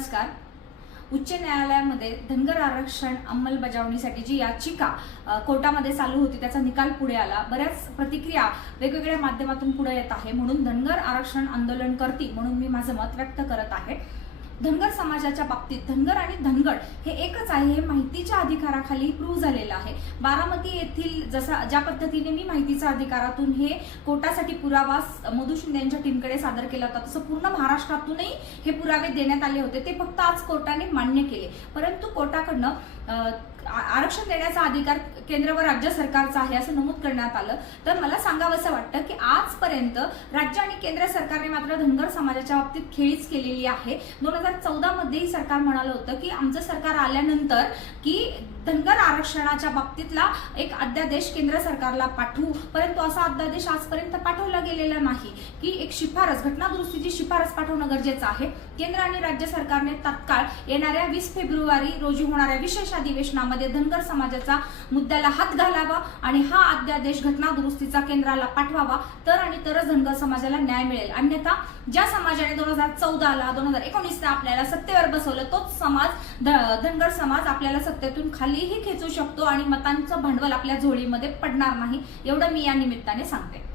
नमस्कार। उच्च न्यायालयामध्ये धनगर आरक्षण अंमलबजावणीसाठी जी याचिका कोर्टामध्ये चालू होती त्याचा निकाल पुढे आला। बऱ्याच प्रतिक्रिया वेगवेगळ्या माध्यमातून पुढे येत आहे, म्हणून धनगर आरक्षण आंदोलन करती म्हणून मी माझं मत व्यक्त करत आहे। धनगर समाजाच्या बाबतीत धनगर आणि धनगड हे एकच आहे, हे माहितीच्या अधिकाराखाली प्रूव्ह झालेलं आहे। बारामती येथील ज्या पद्धतीने मी माहितीच्या अधिकारातून हे कोर्टासाठी पुरावा मधु शिंदे यांच्या टीमकडे सादर केला होता, तसं पूर्ण महाराष्ट्रातूनही हे पुरावे देण्यात आले होते। ते फक्त आज कोर्टाने मान्य केले, परंतु कोर्टाकडनं आरक्षण देण्याचा अधिकार केंद्र व राज्य सरकारचा आहे असं नमूद करण्यात आलं। तर मला सांगावंसं वाटतं की आजपर्यंत राज्य आणि केंद्र सरकारने मात्र धनगर समाजाच्या बाबतीत खेळीच केलेली आहे। 2014 मध्येही सरकार म्हणालं होतं की आमचं सरकार आल्यानंतर की धनगर आरक्षणाच्या बाबतीतला एक अध्यादेश केंद्र सरकारला पाठवू, परंतु असा अध्यादेश आजपर्यंत पाठवला गेलेला नाही। की एक शिफारस, घटना दुरुस्तीची शिफारस पाठवणं गरजेचं आहे। केंद्र आणि राज्य सरकारने तात्काळ येणाऱ्या 20 फेब्रुवारी रोजी होणाऱ्या विशेष अधिवेशनामध्ये धनगर समाजाचा मुद्द्याला हात घालावा आणि हा अध्यादेश घटना दुरुस्तीचा केंद्राला पाठवावा, तर आणि तरच धनगर समाजाला न्याय मिळेल। अन्यथा ज्या समाजाने 2014 ला 2019 ला आपल्याला सत्तेवर बसवलं, तोच समाज धनगर समाज आपल्याला सत्तेतून खालीही खेचू शकतो आणि मतांचं भांडवल आपल्या झोळीमध्ये पडणार नाही, एवढं मी या निमित्ताने सांगते।